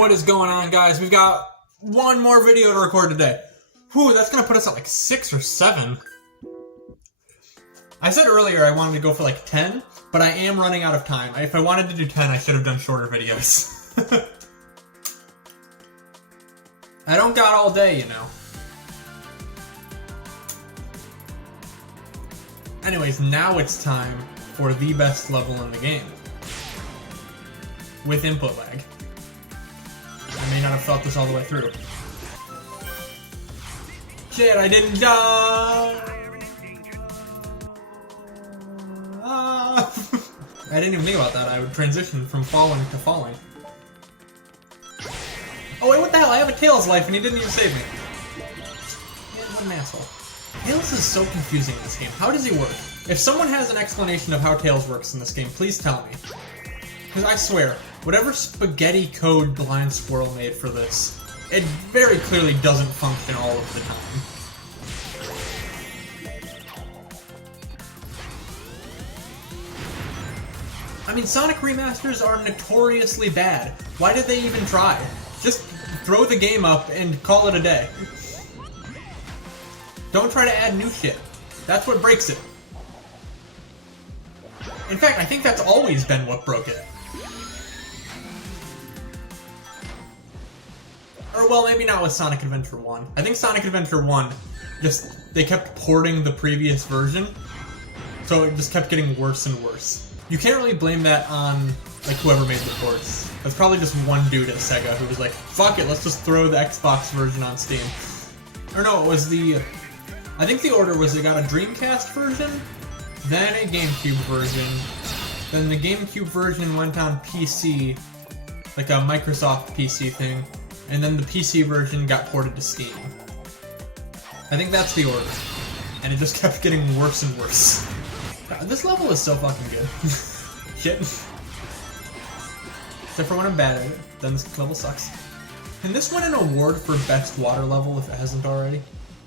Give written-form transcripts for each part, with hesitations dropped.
What is going on, guys? We've got one more video to record today. Whew, that's gonna put us at like 6 or 7. I said earlier I wanted to go for like 10, but I am running out of time. If I wanted to do 10, I should have done shorter videos. I don't got all day, you know. Anyways, now it's time for the best level in the game. With input lag. I may not have felt this all the way through. Shit, I didn't die! I didn't even think about that. I would transition from falling to falling. Oh wait, what the hell? I have a Tails life and he didn't even save me. Man, what an asshole. Tails is so confusing in this game. How does he work? If someone has an explanation of how Tails works in this game, please tell me. Because I swear, whatever spaghetti code Blind Squirrel made for this, it very clearly doesn't function all of the time. I mean, Sonic remasters are notoriously bad. Why did they even try? Just throw the game up and call it a day. Don't try to add new shit. That's what breaks it. In fact, I think that's always been what broke it. Or, well, maybe not with Sonic Adventure 1. I think Sonic Adventure 1, they kept porting the previous version, so it just kept getting worse and worse. You can't really blame that on, like, whoever made the ports. That's probably just one dude at Sega who was like, fuck it, let's just throw the Xbox version on Steam. Or no, it was I think the order was they got a Dreamcast version, then a GameCube version, then the GameCube version went on PC, like a Microsoft PC thing, and then the PC version got ported to Steam. I think that's the order. And it just kept getting worse and worse. God, this level is so fucking good. Shit. Except for when I'm bad at it, then this level sucks. Can this win an award for best water level if it hasn't already?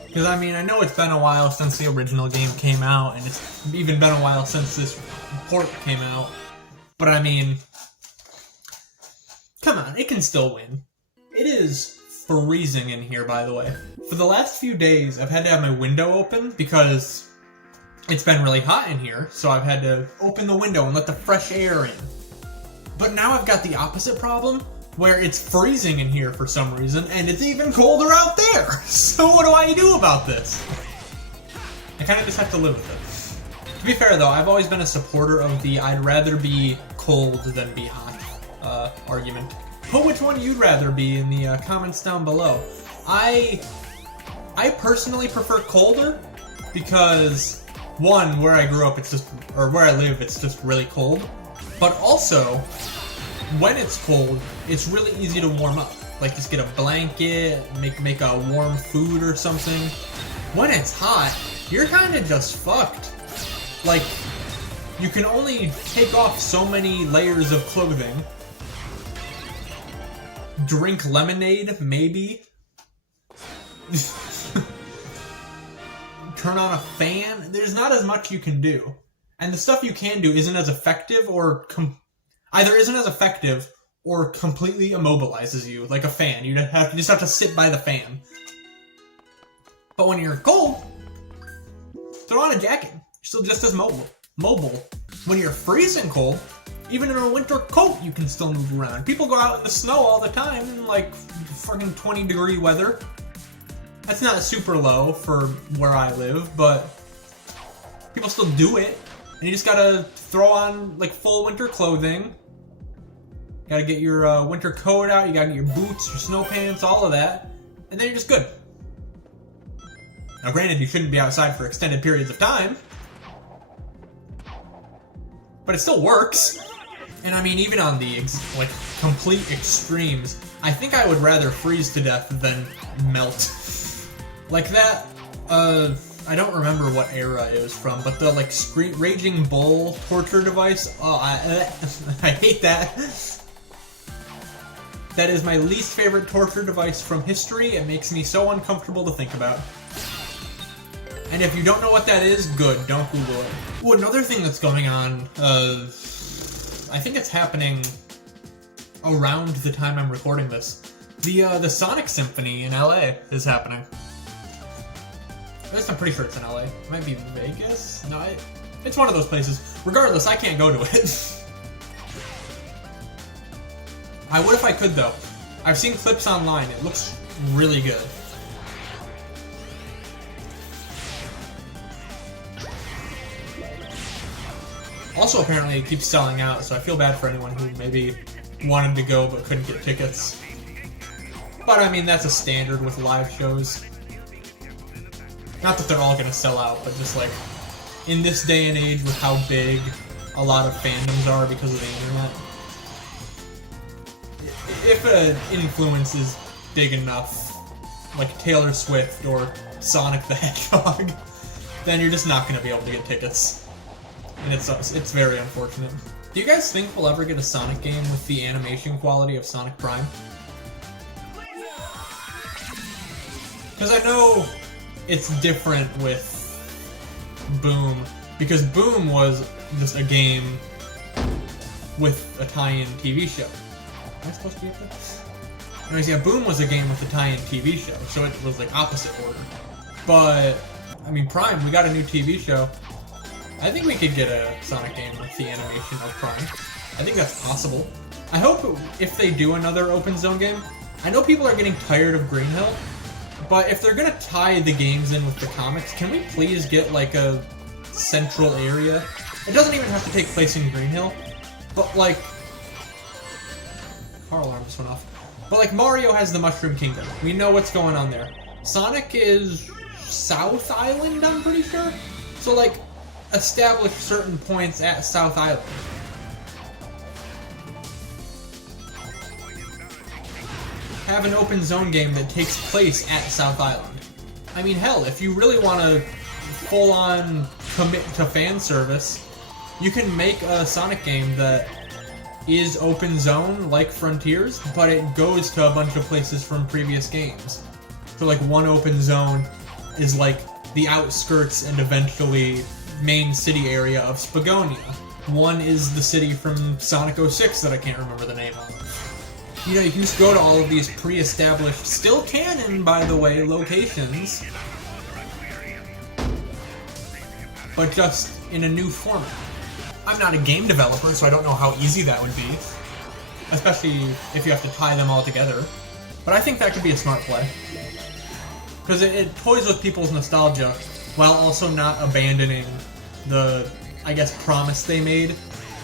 Because I mean, I know it's been a while since the original game came out, and it's even been a while since this port came out. But I mean, come on, it can still win. It is freezing in here, by the way. For the last few days, I've had to have my window open because it's been really hot in here, so I've had to open the window and let the fresh air in. But now I've got the opposite problem, where it's freezing in here for some reason, and it's even colder out there! So what do I do about this? I kind of just have to live with it. To be fair though, I've always been a supporter of the I'd rather be cold than be hot argument. Put which one you'd rather be in the comments down below. I personally prefer colder because, one, where I grew up, where I live, it's just really cold. But also, when it's cold, it's really easy to warm up. Like, just get a blanket, make a warm food or something. When it's hot, you're kind of just fucked. Like, you can only take off so many layers of clothing. Drink lemonade, maybe. Turn on a fan. There's not as much you can do. And the stuff you can do isn't as effective or either isn't as effective or completely immobilizes you, like a fan. You just have to sit by the fan. But when you're cold, throw on a jacket. You're still just as mobile. When you're freezing cold, even in a winter coat, you can still move around. People go out in the snow all the time in like fucking 20-degree weather. That's not super low for where I live, but people still do it. And you just gotta throw on like full winter clothing. Gotta get your winter coat out, you gotta get your boots, your snow pants, all of that. And then you're just good. Now granted, you shouldn't be outside for extended periods of time. But it still works. And I mean, even on the like complete extremes, I think I would rather freeze to death than melt. Like that, I don't remember what era it was from, but the like Raging Bull torture device, oh, I hate that. That is my least favorite torture device from history. It makes me so uncomfortable to think about. And if you don't know what that is, good, don't Google it. Ooh, another thing that's going on, I think it's happening around the time I'm recording this, the Sonic Symphony in LA is happening. At least I'm pretty sure it's in LA. It might be Vegas? No, it's one of those places. Regardless, I can't go to it. I would if I could, though. I've seen clips online. It looks really good. Also, apparently, it keeps selling out, so I feel bad for anyone who maybe wanted to go but couldn't get tickets. But, I mean, that's a standard with live shows. Not that they're all going to sell out, but just like, in this day and age with how big a lot of fandoms are because of the internet, if an influence is big enough, like Taylor Swift or Sonic the Hedgehog, then you're just not going to be able to get tickets. And it's very unfortunate. Do you guys think we'll ever get a Sonic game with the animation quality of Sonic Prime? Because I know it's different with Boom, because Boom was just a game with a tie-in TV show. Am I supposed to be up there? Anyways, yeah, Boom was a game with a tie-in TV show, so it was like opposite order. But, I mean, Prime, we got a new TV show. I think we could get a Sonic game with the animation of Prime. I think that's possible. I hope if they do another open zone game, I know people are getting tired of Green Hill, but if they're gonna tie the games in with the comics, can we please get like a central area? It doesn't even have to take place in Green Hill, but like... Car alarm just went off. But like Mario has the Mushroom Kingdom. We know what's going on there. Sonic is South Island, I'm pretty sure? So like, establish certain points at South Island. Have an open zone game that takes place at South Island. I mean, hell, if you really want to full-on commit to fan service, you can make a Sonic game that is open zone, like Frontiers, but it goes to a bunch of places from previous games. So like one open zone is like the outskirts and eventually main city area of Spagonia. One is the city from Sonic 06 that I can't remember the name of. You know, you can just go to all of these pre-established, still canon, by the way, locations, but just in a new format. I'm not a game developer, so I don't know how easy that would be, especially if you have to tie them all together, but I think that could be a smart play. Because it toys with people's nostalgia, while also not abandoning the, I guess, promise they made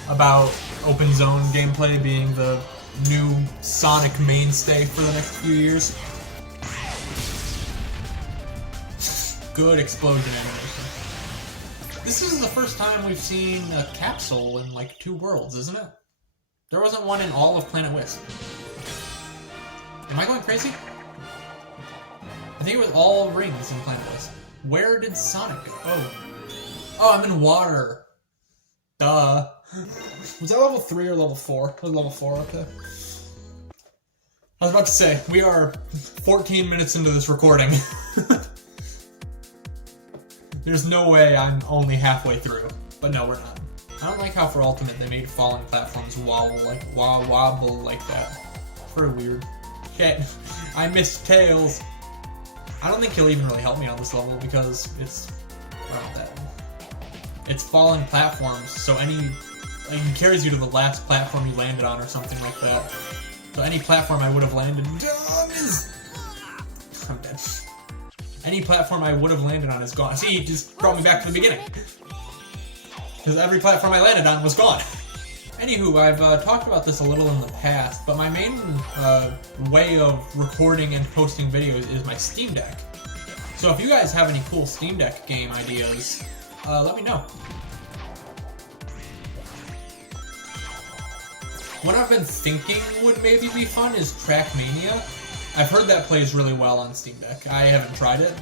about open zone gameplay being the new Sonic mainstay for the next few years. Good explosion animation. This is the first time we've seen a capsule in like 2 worlds, isn't it? There wasn't one in all of Planet Wisp. Am I going crazy? I think it was all rings in Planet Wisp. Where did Sonic go? Oh, I'm in water. Duh. Was that level 3 or level 4? Was level 4 okay? I was about to say, we are 14 minutes into this recording. There's no way I'm only halfway through. But no, we're not. I don't like how for Ultimate they made falling platforms wobble like that. It's very weird. Shit. I missed Tails. I don't think he'll even really help me on this level because it's not that. It's falling platforms, so he carries you to the last platform you landed on or something like that. So any platform I would have landed on is... I'm dead. Any platform I would have landed on is gone. See, he just brought me back to the beginning. Because every platform I landed on was gone. Anywho, I've talked about this a little in the past, but my main way of recording and posting videos is my Steam Deck. So if you guys have any cool Steam Deck game ideas, let me know. What I've been thinking would maybe be fun is Trackmania. I've heard that plays really well on Steam Deck. I haven't tried it.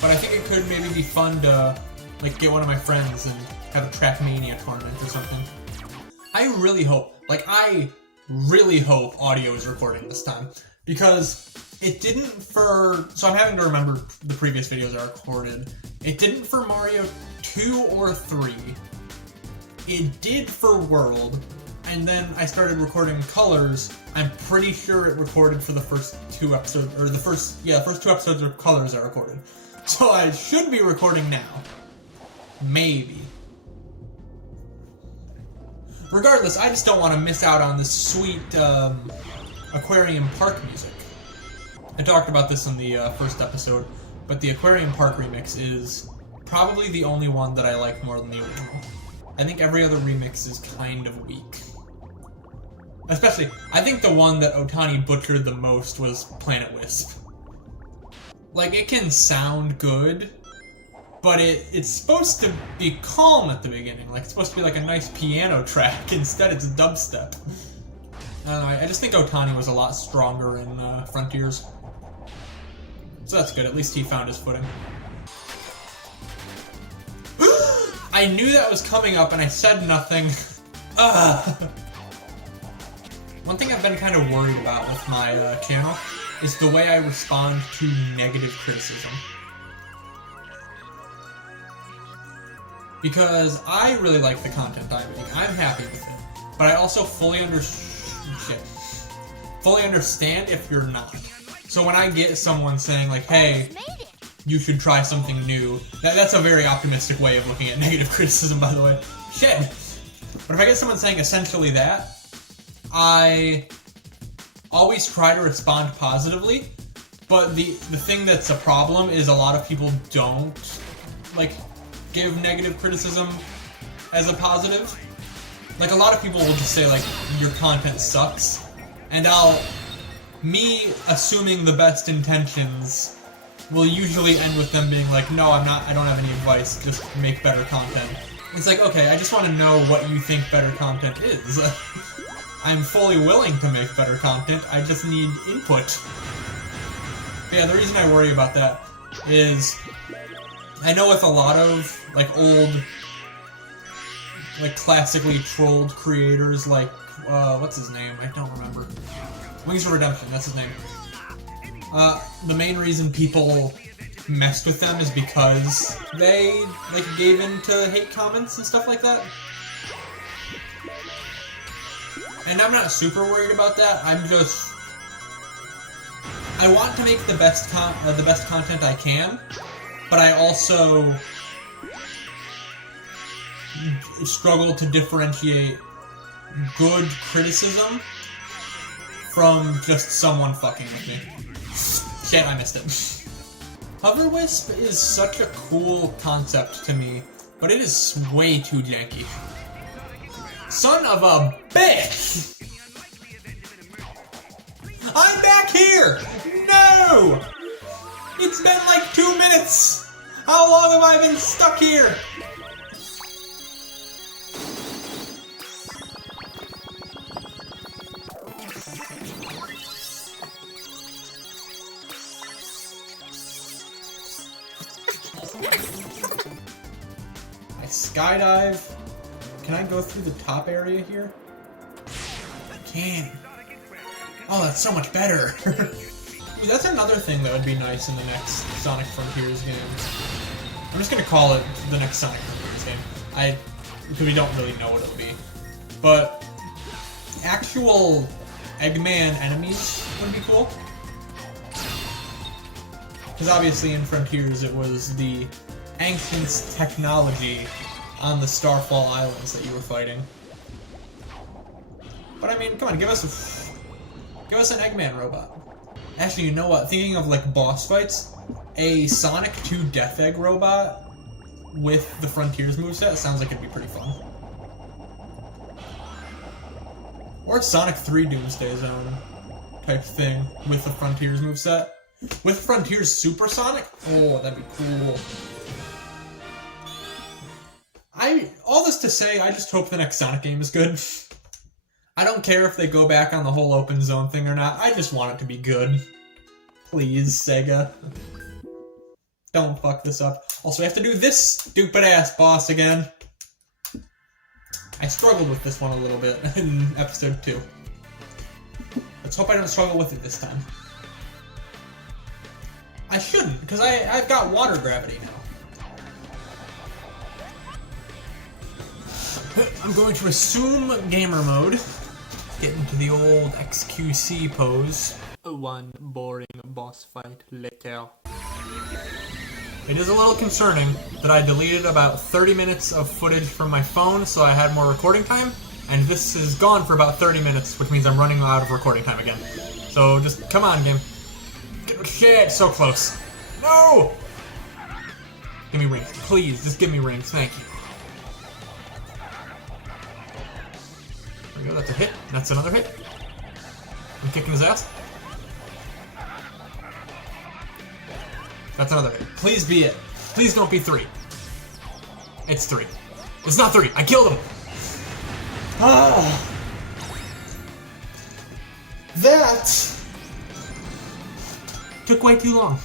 But I think it could maybe be fun to like get one of my friends and have a Trackmania tournament or something. I really hope audio is recording this time. Because it didn't for... So I'm having to remember the previous videos I recorded. It didn't for Mario 2 or 3. It did for World, and then I started recording Colors. I'm pretty sure it recorded for the first 2 episodes, or the first 2 episodes of Colors I recorded. So I should be recording now. Maybe. Regardless, I just don't want to miss out on this sweet Aquarium Park music. I talked about this in the first episode, but the Aquarium Park remix is probably the only one that I like more than the original. I think every other remix is kind of weak. Especially, I think the one that Otani butchered the most was Planet Wisp. Like, it can sound good, but it's supposed to be calm at the beginning. Like, it's supposed to be like a nice piano track. Instead, it's dubstep. I don't know, I just think Otani was a lot stronger in Frontiers. So that's good, at least he found his footing. I knew that was coming up and I said nothing. One thing I've been kind of worried about with my channel is the way I respond to negative criticism. Because I really like the content I'm making. I'm happy with it. But I also fully understand if you're not. So when I get someone saying like, hey, you should try something new, that's a very optimistic way of looking at negative criticism, by the way. Shit. But if I get someone saying essentially that, I always try to respond positively, but the thing that's a problem is a lot of people don't, like, give negative criticism as a positive. Like, a lot of people will just say, like, your content sucks, and me assuming the best intentions will usually end with them being like, no, I don't have any advice, just make better content. It's like, okay, I just want to know what you think better content is. I'm fully willing to make better content, I just need input. But yeah, the reason I worry about that is, I know with a lot of, like, old, like, classically trolled creators, like, what's his name? I don't remember. Wings of Redemption, that's his name. The main reason people messed with them is because they, like, gave in to hate comments and stuff like that. And I'm not super worried about that. I want to make the best content I can, but I also struggle to differentiate good criticism from just someone fucking with me. Shit, I missed it. Hover Wisp is such a cool concept to me, but it is way too janky. Son of a bitch! I'm back here! No! It's been like 2 minutes! How long have I been stuck here? I skydive. Can I go through the top area here? I can. Oh, that's so much better. Ooh, that's another thing that would be nice in the next Sonic Frontiers game. I'm just gonna call it the next Sonic Frontiers game. Because we don't really know what it'll be. But actual Eggman enemies would be cool. Because obviously in Frontiers it was the ancient technology on the Starfall Islands that you were fighting. But I mean, come on, give us an Eggman robot. Actually, you know what? Thinking of like boss fights, a Sonic 2 Death Egg robot with the Frontiers moveset sounds like it'd be pretty fun. Or Sonic 3 Doomsday Zone type thing with the Frontiers moveset. With Frontiers Supersonic? Oh, that'd be cool. All this to say, I just hope the next Sonic game is good. I don't care if they go back on the whole open zone thing or not, I just want it to be good. Please, Sega. Don't fuck this up. Also, I have to do this stupid-ass boss again. I struggled with this one a little bit in episode 2. Let's hope I don't struggle with it this time. I shouldn't, because I've got water gravity now. I'm going to assume gamer mode. Get into the old XQC pose. One boring boss fight later. It is a little concerning that I deleted about 30 minutes of footage from my phone so I had more recording time, and this is gone for about 30 minutes, which means I'm running out of recording time again. So just, come on, game. Shit, so close. No! Give me rings. Please, just give me rings. Thank you. There we go, that's a hit. That's another hit. I'm kicking his ass. That's another hit. Please be it. Please don't be 3. It's 3. It's not 3. I killed him. Ah. That took way too long.